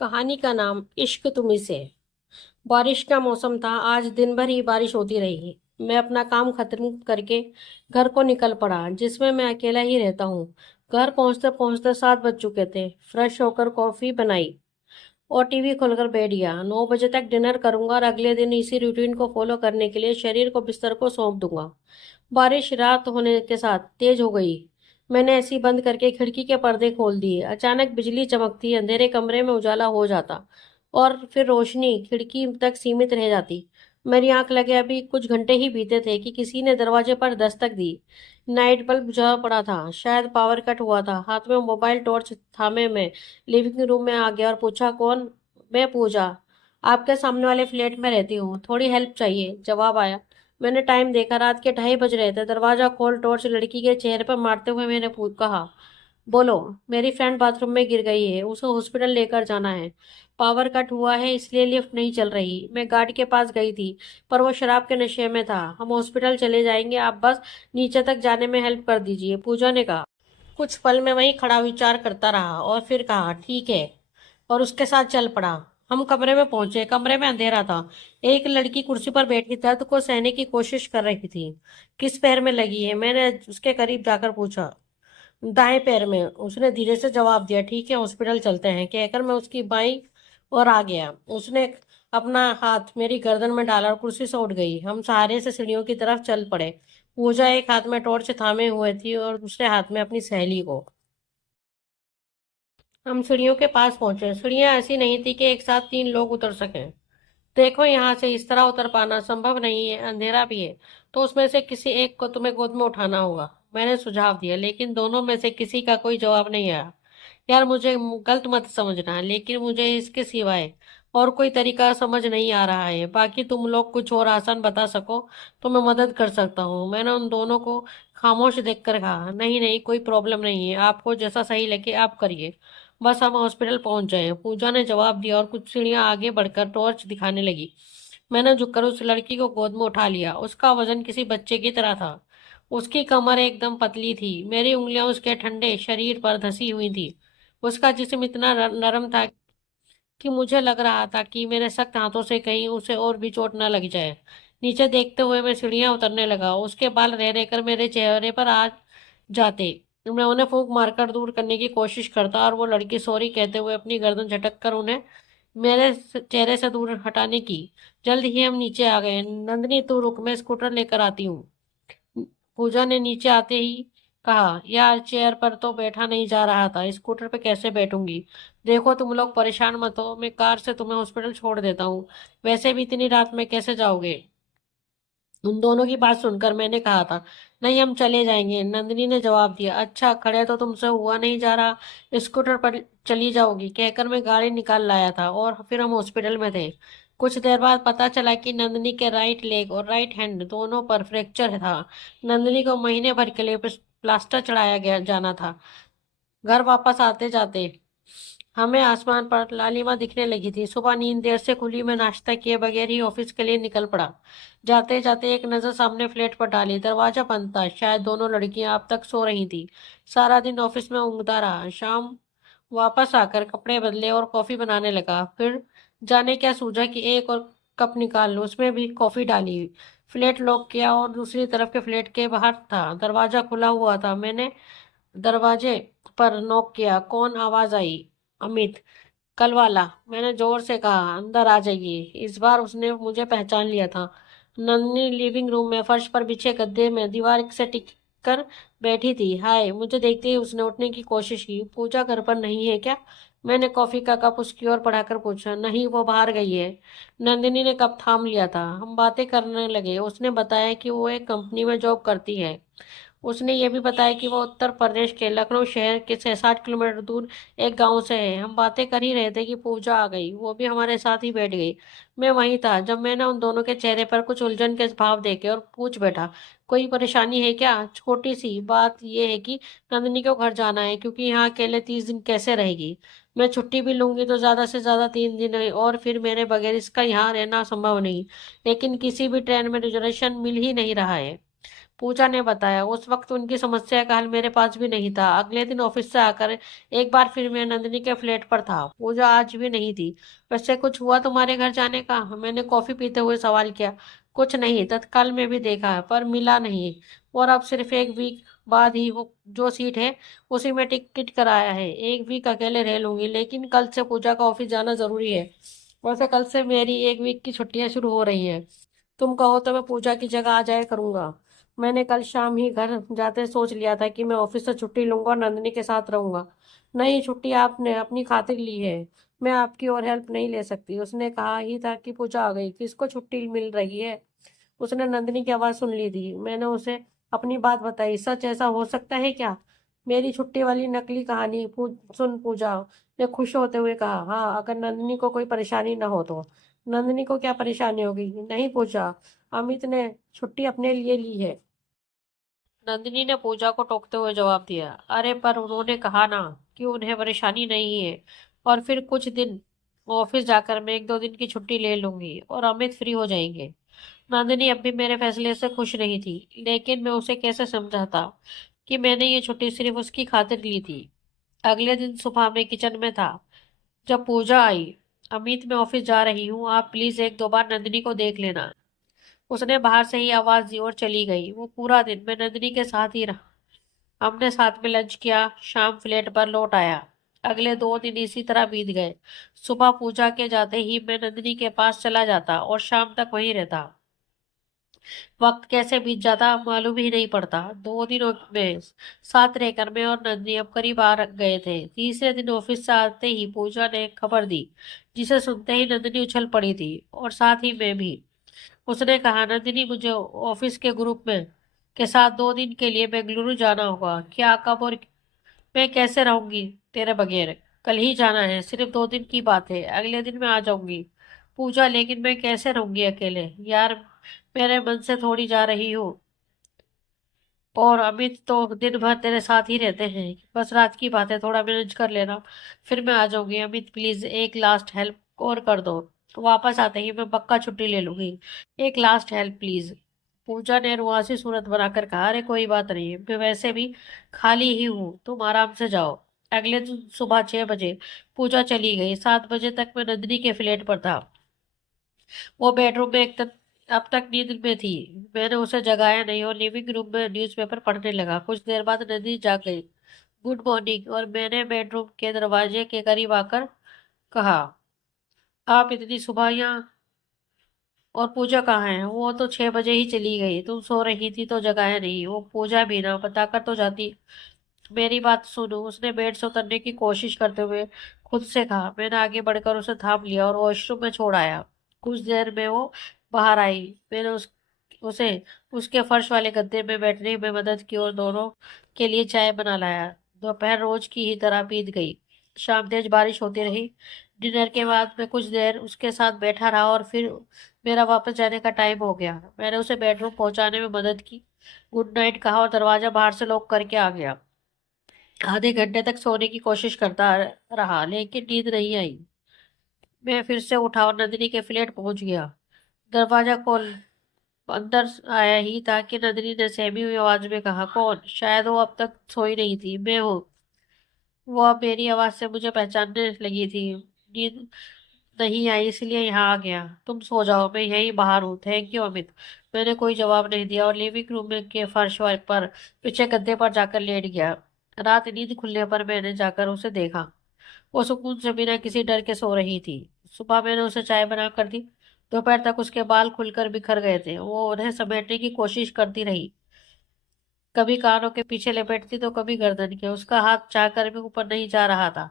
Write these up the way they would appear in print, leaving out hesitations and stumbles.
कहानी का नाम इश्क तुम्ही से। बारिश का मौसम था। आज दिन भर ही बारिश होती रही। मैं अपना काम खत्म करके घर को निकल पड़ा, जिसमें मैं अकेला ही रहता हूँ। घर पहुंचते पहुंचते 7 बज चुके थे। फ्रेश होकर कॉफी बनाई और टीवी खोलकर बैठ गया। 9 बजे तक डिनर करूंगा और अगले दिन इसी रूटीन को फॉलो करने के लिए शरीर को बिस्तर को सौंप दूंगा। बारिश रात होने के साथ तेज हो गई। मैंने ऐसी बंद करके खिड़की के पर्दे खोल दिए। अचानक बिजली चमकती, अंधेरे कमरे में उजाला हो जाता और फिर रोशनी खिड़की तक सीमित रह जाती। मेरी आंख लगे अभी कुछ घंटे ही बीते थे कि किसी ने दरवाजे पर दस्तक दी। नाइट बल्ब बुझा पड़ा था, शायद पावर कट हुआ था। हाथ में मोबाइल टॉर्च थामे मैं लिविंग रूम में आ गया और पूछा, कौन? मैं पूछा, आपके सामने वाले फ्लैट में रहती हूँ, थोड़ी हेल्प चाहिए, जवाब आया। मैंने टाइम देखा, रात के 2:30 बज रहे थे। दरवाजा खोल टॉर्च लड़की के चेहरे पर मारते हुए मैंने कहा, बोलो। मेरी फ्रेंड बाथरूम में गिर गई है, उसे हॉस्पिटल लेकर जाना है। पावर कट हुआ है इसलिए लिफ्ट नहीं चल रही। मैं गार्ड के पास गई थी पर वो शराब के नशे में था। हम हॉस्पिटल चले जाएंगे, आप बस नीचे तक जाने में हेल्प कर दीजिए, पूजा ने कहा। कुछ पल में वहीं खड़ा विचार करता रहा और फिर कहा, ठीक है, और उसके साथ चल पड़ा। हम कमरे में पहुंचे। कमरे में अंधेरा था। एक लड़की कुर्सी पर बैठी दर्द को सहने की कोशिश कर रही थी। किस पैर में लगी है? मैंने उसके करीब जाकर पूछा। दाएं पैर में, उसने धीरे से जवाब दिया। ठीक है, हॉस्पिटल चलते हैं, कहकर मैं उसकी बाईं ओर आ गया। उसने अपना हाथ मेरी गर्दन में डाला और कुर्सी से उठ गई। हम सहारे से सीढ़ियों की तरफ चल पड़े। पूजा एक हाथ में टॉर्च थामे हुए थी और दूसरे हाथ में अपनी सहेली को। हम सीढ़ियों के पास पहुंचे। सीढ़ियां ऐसी नहीं थी कि एक साथ 3 लोग उतर सकें। देखो, यहाँ से इस तरह उतर पाना संभव नहीं है, अंधेरा भी है, तो उसमें से किसी एक को तुम्हें गोद में उठाना होगा, मैंने सुझाव दिया। लेकिन दोनों में से किसी का कोई जवाब नहीं आया। यार, मुझे गलत मत समझना, लेकिन मुझे इसके सिवाय और कोई तरीका समझ नहीं आ रहा है। बाकी तुम लोग कुछ और आसान बता सको तो मैं मदद कर सकता हूँ। मैंने उन दोनों को खामोश देखकर कहा, नहीं नहीं, कोई प्रॉब्लम नहीं है, आपको जैसा सही लगे आप करिए, बस हम हॉस्पिटल पहुंच जाए, पूजा ने जवाब दिया और कुछ सीढ़ियां आगे बढ़कर टॉर्च दिखाने लगी। मैंने झुककर उस लड़की को गोद में उठा लिया। उसका वजन किसी बच्चे की तरह था। उसकी कमर एकदम पतली थी। मेरी उंगलियां उसके ठंडे शरीर पर धंसी हुई थी। उसका जिस्म इतना नरम था कि मुझे लग रहा था कि मेरे सख्त हाथों से कहीं उसे और भी चोट न लग जाए। नीचे देखते हुए मैं सीढ़ियां उतरने लगा। उसके बाल रह रहकर मेरे चेहरे पर आ जाते। मैं उन्हें फूंक मारकर दूर करने की कोशिश करता और वो लड़की सॉरी कहते हुए अपनी गर्दन झटक कर उन्हें मेरे चेहरे से दूर हटाने की। जल्द ही हम नीचे आ गए। नंदनी, तू रुक, मैं स्कूटर लेकर आती हूँ, पूजा ने नीचे आते ही कहा। यार, चेयर पर तो बैठा नहीं जा रहा था, स्कूटर पे कैसे बैठूंगी? देखो, तुम लोग परेशान मत हो, मैं कार से तुम्हें हॉस्पिटल छोड़ देता हूँ। वैसे भी इतनी रात में कैसे जाओगे? उन दोनों की बात सुनकर मैंने कहा था, नहीं, हम चले जाएंगे। नंदिनी ने जवाब दिया, अच्छा, खड़े तो तुमसे हुआ नहीं जा रहा, स्कूटर पर चली जाओगी, कहकर मैं गाड़ी निकाल लाया था और फिर हम हॉस्पिटल में थे। कुछ देर बाद पता चला कि नंदिनी के राइट लेग और राइट हैंड दोनों पर फ्रैक्चर था। नंदिनी को महीने भर के लिए प्लास्टर चढ़ाया गया जाना था। घर वापस आते जाते हमें आसमान पर लालिमा दिखने लगी थी। सुबह नींद देर से खुली। मैं नाश्ता किए बगैर ही ऑफिस के लिए निकल पड़ा। जाते जाते एक नजर सामने फ्लैट पर डाली। दरवाजा बंद था। शायद दोनों लड़कियां अब तक सो रही थी। सारा दिन ऑफिस में ऊँघता रहा। शाम वापस आकर कपड़े बदले और कॉफी बनाने लगा। फिर जाने क्या सूझा कि एक और कप निकाल लो, उसमें भी कॉफी डाली। फ्लैट लॉक किया और दूसरी तरफ के फ्लैट के बाहर था। दरवाजा खुला हुआ था। मैंने दरवाजे पर नॉक किया। कौन? आवाज आई, अमित, कल वाला। मैंने जोर से कहा, अंदर आ जाइए। इस बार उसने मुझे पहचान लिया था। नन्ही लिविंग रूम में फर्श पर बिछे गद्दे में दीवार से टिक कर बैठी थी। हाय! मुझे देखते ही उसने उठने की कोशिश की। पूजा घर पर नहीं है क्या? मैंने कॉफी का कप उसकी ओर बढ़ाकर पूछा। नहीं, वो बाहर गई है। नंदिनी ने कप थाम लिया था। हम बातें करने लगे। उसने बताया कि वो एक कंपनी में जॉब करती है। उसने ये भी बताया कि वो उत्तर प्रदेश के लखनऊ शहर के 6-7 किलोमीटर दूर एक गांव से है। हम बातें कर ही रहे थे कि पूजा आ गई। वो भी हमारे साथ ही बैठ गई। मैं वहीं था जब मैंने उन दोनों के चेहरे पर कुछ उलझन के भाव देखे और पूछ बैठा, कोई परेशानी है क्या? छोटी सी बात ये है कि नंदिनी को घर जाना है, क्योंकि यहाँ अकेले 30 दिन कैसे रहेगी। मैं छुट्टी भी लूंगी तो ज्यादा से ज्यादा 3 दिन है, और फिर मेरे बगैर इसका यहाँ रहना संभव नहीं। लेकिन किसी भी ट्रेन में रिजर्वेशन मिल ही नहीं रहा है। पूजा ने बताया। उस वक्त उनकी समस्या का हल मेरे पास भी नहीं था। अगले दिन ऑफिस से आकर एक बार फिर मैं नंदिनी के फ्लैट पर था। पूजा आज भी नहीं थी। वैसे कुछ हुआ तुम्हारे घर जाने का? मैंने कॉफी पीते हुए सवाल किया। कुछ नहीं, तत्काल में भी देखा है पर मिला नहीं। और अब सिर्फ एक वीक बाद ही वो जो सीट है उसी में टिकट कराया है। एक वीक अकेले रह लूंगी, लेकिन कल से पूजा का ऑफिस जाना जरूरी है। वैसे कल से मेरी एक वीक की छुट्टियां शुरू हो रही हैं। तुम कहो तो मैं पूजा की जगह आ जाया करूंगा। मैंने कल शाम ही घर जाते सोच लिया था कि मैं ऑफिस से छुट्टी लूंगा और नंदिनी के साथ रहूंगा। नहीं, छुट्टी आपने अपनी खातिर ली है। मैं आपकी और हेल्प नहीं ले सकती। उसने कहा ही था कि पूजा आ गई, किसको छुट्टी मिल रही है? उसने नंदिनी की आवाज सुन ली थी। मैंने उसे अपनी बात बताई। सच ऐसा हो सकता है क्या? मेरी छुट्टी वाली नकली कहानी सुन पूजा ने खुश होते हुए कहा। हाँ, अगर नंदिनी को कोई परेशानी ना हो तो। नंदिनी को क्या परेशानी होगी? नहीं पूजा, अमित ने छुट्टी अपने लिए ली है। नंदिनी ने पूजा को टोकते हुए जवाब दिया। अरे पर उन्होंने कहा ना कि उन्हें परेशानी नहीं है। और फिर कुछ दिन ऑफिस जाकर मैं 1-2 दिन की छुट्टी ले लूंगी और अमित फ्री हो जाएंगे। नंदिनी अब भी मेरे फैसले से खुश नहीं थी, लेकिन मैं उसे कैसे समझाता कि मैंने ये छुट्टी सिर्फ उसकी खातिर ली थी। अगले दिन सुबह मैं किचन में था जब पूजा आई। अमित, मैं ऑफिस जा रही हूँ, आप प्लीज 1-2 बार नंदिनी को देख लेना। उसने बाहर से ही आवाज दी और चली गई। वो पूरा दिन मैं नंदिनी के साथ ही रहा। हमने साथ में लंच किया, शाम फ्लैट पर लौट आया। अगले 2 दिन इसी तरह बीत गए। सुबह पूजा के जाते ही मैं नंदिनी के पास चला जाता और शाम तक वहीं रहता। वक्त कैसे बीत जाता मालूम ही नहीं पड़ता। 2 दिनों में साथ रहकर मैं और नंदिनी अब करीब आ गए थे। तीसरे दिन ऑफिस से आते ही पूजा ने एक खबर दी, जिसे सुनते ही नंदिनी उछल पड़ी थी और साथ ही मैं भी। उसने कहा, नंदिनी, मुझे ऑफिस के ग्रुप में के साथ 2 दिन के लिए बेंगलुरु जाना होगा। क्या, कब और मैं कैसे रहूंगी तेरे बगैर? कल ही जाना है, सिर्फ 2 दिन की बात है, अगले दिन मैं आ जाऊंगी। पूजा, लेकिन मैं कैसे रहूंगी अकेले यार? मेरे मन से थोड़ी जा रही हूँ। और अमित तो दिन भर तेरे साथ ही रहते हैं। बस रात की बात है, थोड़ा मैनेज कर लेना, फिर मैं आ जाऊंगी। अमित प्लीज, एक लास्ट हेल्प और कर दो। वापस आते ही मैं पक्का छुट्टी ले लूंगी। एक लास्ट हेल्प प्लीज। पूजा ने रुआसी सूरत बनाकर कहा। अरे कोई बात नहीं, मैं वैसे भी खाली ही हूँ, तुम आराम से जाओ। अगले दिन सुबह 6 बजे पूजा चली गई। 7 बजे तक मैं नंदिनी के फ्लैट पर था। वो बेडरूम में अब तक नींद में थी। मैंने उसे जगाया नहीं और लिविंग रूम में न्यूज़पेपर पढ़ने लगा। कुछ देर बाद नंदिनी जाग गई। Good morning. और मैंने बेडरूम के दरवाजे के करीब आकर कहा, आप इतनी सुबह यहाँ? और पूजा कहाँ है? वो तो 6 बजे ही चली गई। तुम सो रही थी तो जगाया नहीं। वो पूजा भी ना बताकर तो जाती। मेरी बात सुनो। उसने बेड से उतरने की कोशिश करते हुए खुद से कहा। मैंने आगे बढ़कर उसे थाम लिया और वॉशरूम में छोड़ आया। कुछ देर में वो बाहर आई। मैंने उसे उसके फर्श वाले गद्दे में बैठने में मदद की और दोनों के लिए चाय बना लाया। दोपहर रोज की ही तरह बीत गई। शाम तेज बारिश होती रही। डिनर के बाद मैं कुछ देर उसके साथ बैठा रहा और फिर मेरा वापस जाने का टाइम हो गया। मैंने उसे बेडरूम पहुंचाने में मदद की, गुड नाइट कहा और दरवाजा बाहर से लॉक करके आ गया। आधे घंटे तक सोने की कोशिश करता रहा, लेकिन नींद नहीं आई। मैं फिर से उठा और नंदिनी के फ्लैट पहुंच गया। दरवाजा खोल अंदर आया ही था कि नंदिनी ने सहमी हुई आवाज में कहा, कौन? शायद वो अब तक सोई नहीं थी। मैं हूँ। वो अब मेरी आवाज से मुझे पहचानने लगी थी। नींद नहीं आई इसलिए यहाँ आ गया। तुम सो जाओ, मैं यहीं बाहर हूँ। Thank you Amit. मैंने कोई जवाब नहीं दिया और लिविंग रूम में के फर्श पर पीछे गद्दे पर जाकर लेट गया। रात नींद खुलने पर मैंने जाकर उसे देखा। वो सुकून से बिना किसी डर के सो रही थी। सुबह मैंने उसे चाय बना कर दी। दोपहर तक उसके बाल खुलकर बिखर गए थे। वो उन्हें समेटने की कोशिश करती रही, कभी कानों के पीछे लपेटती तो कभी गर्दन के। उसका हाथ चाहकर भी ऊपर नहीं जा रहा था।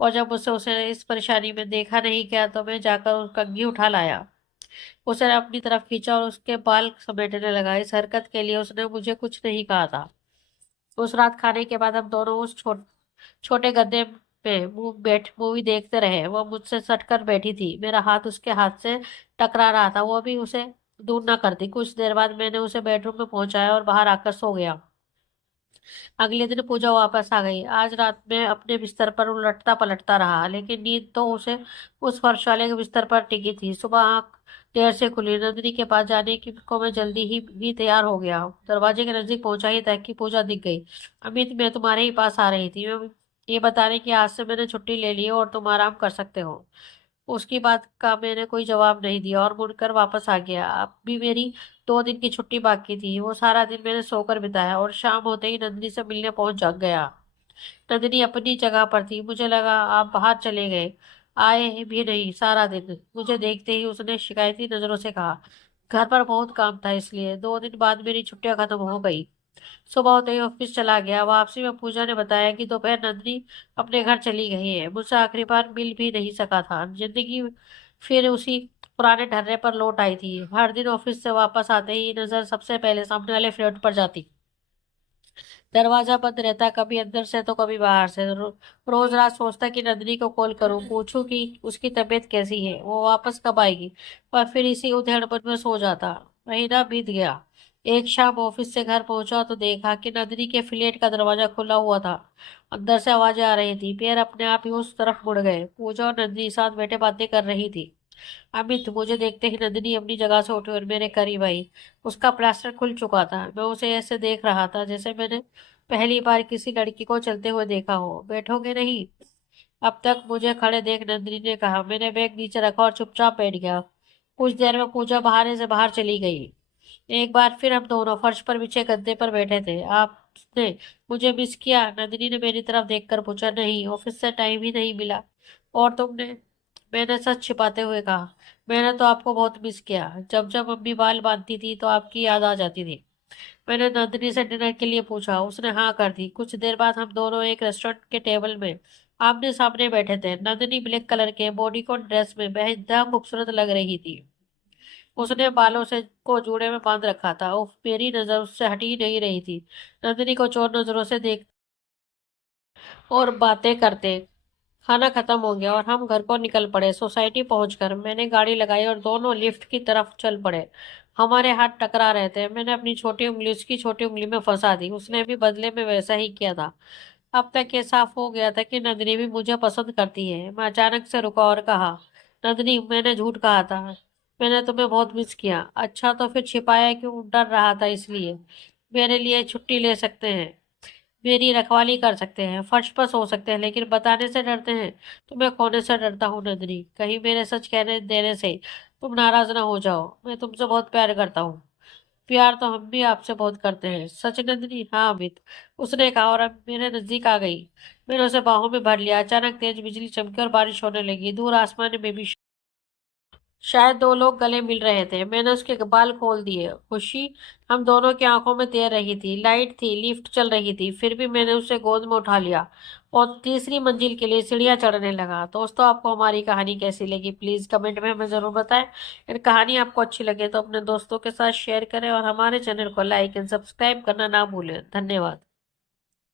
और जब उसे उसे इस परेशानी में देखा नहीं गया तो मैं जाकर उसका कंघी उठा लाया। उसे अपनी तरफ खींचा और उसके बाल समेटने लगा। इस हरकत के लिए उसने मुझे कुछ नहीं कहा था। उस रात खाने के बाद हम दोनों उस छोटे गद्दे पे मूवी देखते रहे। वो मुझसे सटकर बैठी थी, मेरा हाथ उसके हाथ से टकरा रहा था। वो भी उसे दूर न करती। कुछ देर बाद मैंने उसे बेडरूम में पहुंचाया और बाहर आकर सो गया। अगले दिन पूजा वापस आ गई। आज रात में अपने बिस्तर पर उलटता पलटता रहा, लेकिन नींद तो उसे उस फर्श वाले के बिस्तर पर टिकी थी। सुबह आंख देर से खुली। नंदिनी के पास जाने की को मैं जल्दी ही भी तैयार हो गया। दरवाजे के नजदीक पहुंचा ही था कि पूजा दिख गई। अमित, मैं तुम्हारे ही पास आ रही थी। मैं ये बताने की आज से मैंने छुट्टी ले ली है और तुम आराम कर सकते हो। उसकी बात का मैंने कोई जवाब नहीं दिया और मुड़कर वापस आ गया। अब भी मेरी 2 दिन की छुट्टी बाकी थी। वो सारा दिन मैंने सोकर बिताया और शाम होते ही नंदिनी से मिलने पहुंच जा गया। नंदिनी अपनी जगह पर थी। मुझे लगा आप बाहर चले गए, आए भी नहीं सारा दिन। मुझे देखते ही उसने शिकायती नजरों से कहा, घर पर बहुत काम था इसलिए 2 दिन बाद मेरी छुट्टियां खत्म हो गई। सुबह होते ही ऑफिस चला गया। वापसी में पूजा ने बताया कि दोपहर नंदिनी अपने घर चली गई है। मुझसे आखिरी बार मिल भी नहीं सका था। जिंदगी फिर उसी पुराने ढर्रे पर लौट आई थी। हर दिन ऑफिस से वापस आते ही नजर सबसे पहले सामने वाले फ्लैट पर जाती। दरवाजा बंद रहता, कभी अंदर से तो कभी बाहर से। रोज रात सोचता कि नंदिनी को कॉल करूं, पूछूं कि उसकी तबीयत कैसी है, वो वापस कब आएगी, पर फिर इसी उधेड़पन में सो जाता। महीना बीत गया। एक शाम ऑफिस से घर पहुंचा तो देखा कि नंदिनी के फ्लैट का दरवाजा खुला हुआ था। अंदर से आवाजें आ रही थी। पैर अपने आप ही उस तरफ मुड़ गए। पूजा और नंदिनी साथ बैठे बातें कर रही थी। अमित, मुझे देखते ही नंदिनी अपनी जगह से उठी और मेरे करीब आई। उसका प्लास्टर खुल चुका था। मैं उसे ऐसे देख रहा था जैसे मैंने पहली बार किसी लड़की को चलते हुए देखा हो। बैठोगे नहीं? अब तक मुझे खड़े देख नंदिनी ने कहा। मैंने बैग नीचे रखा और चुपचाप बैठ गया। कुछ देर में पूजा बहाने से बाहर चली गई। एक बार फिर हम दोनों फर्श पर बिछे गद्दे पर बैठे थे। आपने मुझे मिस किया? नंदिनी ने मेरी तरफ देखकर पूछा। नहीं, ऑफिस से टाइम ही नहीं मिला। और तुमने? मैंने सच छिपाते हुए कहा। मैंने तो आपको बहुत मिस किया। जब जब मम्मी बाल बांधती थी तो आपकी याद आ जाती थी। मैंने नंदिनी से डिनर के लिए पूछा। उसने हाँ कर दी। कुछ देर बाद हम दोनों एक रेस्टोरेंट के टेबल में आमने सामने बैठे थे। नंदिनी ब्लैक कलर के बॉडीकॉन ड्रेस में बेहद खूबसूरत लग रही थी। उसने बालों से को जूड़े में बांध रखा था। उफ, मेरी नजर उससे हटी ही नहीं रही थी। नंदिनी को चोर नजरों से देख और बातें करते। खाना खत्म हो गया और हम घर को निकल पड़े। सोसाइटी पहुंचकर मैंने गाड़ी लगाई और दोनों लिफ्ट की तरफ चल पड़े। हमारे हाथ टकरा रहे थे। मैंने अपनी छोटी उंगली उसकी छोटी उंगली में फंसा दी। उसने भी बदले में वैसा ही किया था। अब तक ये साफ हो गया था कि नंदिनी भी मुझे पसंद करती है। मैं अचानक से रुका और कहा, नंदिनी, मैंने झूठ कहा था। मैंने तुम्हें बहुत मिस किया। अच्छा, तो फिर छिपाया क्यों? डर रहा था इसलिए। मेरे लिए छुट्टी ले सकते हैं, मेरी रखवाली कर सकते हैं, फर्श पर सो सकते हैं, लेकिन बताने से डरते हैं। तुम्हें खोने से डरता हूँ नंदिनी। कहीं मेरे सच कहने देने से तुम नाराज ना हो जाओ। मैं तुमसे बहुत प्यार करता हूँ। प्यार तो हम भी आपसे बहुत करते हैं। सच नंदिनी? हाँ अमित, उसने कहा और अब मेरे नजदीक आ गई। मैंने उसे बाहों में भर लिया। अचानक तेज बिजली चमकी और बारिश होने लगी। दूर आसमान में भी शायद 2 लोग गले मिल रहे थे। मैंने उसके बाल खोल दिए। खुशी हम दोनों की आंखों में तैर रही थी। लाइट थी, लिफ्ट चल रही थी, फिर भी मैंने उसे गोद में उठा लिया और तीसरी मंजिल के लिए सीढ़ियां चढ़ने लगा। दोस्तों, आपको हमारी कहानी कैसी लगी प्लीज कमेंट में हमें जरूर बताएं। अगर कहानी आपको अच्छी लगे तो अपने दोस्तों के साथ शेयर करें और हमारे चैनल को लाइक एंड सब्सक्राइब करना ना भूलें। धन्यवाद।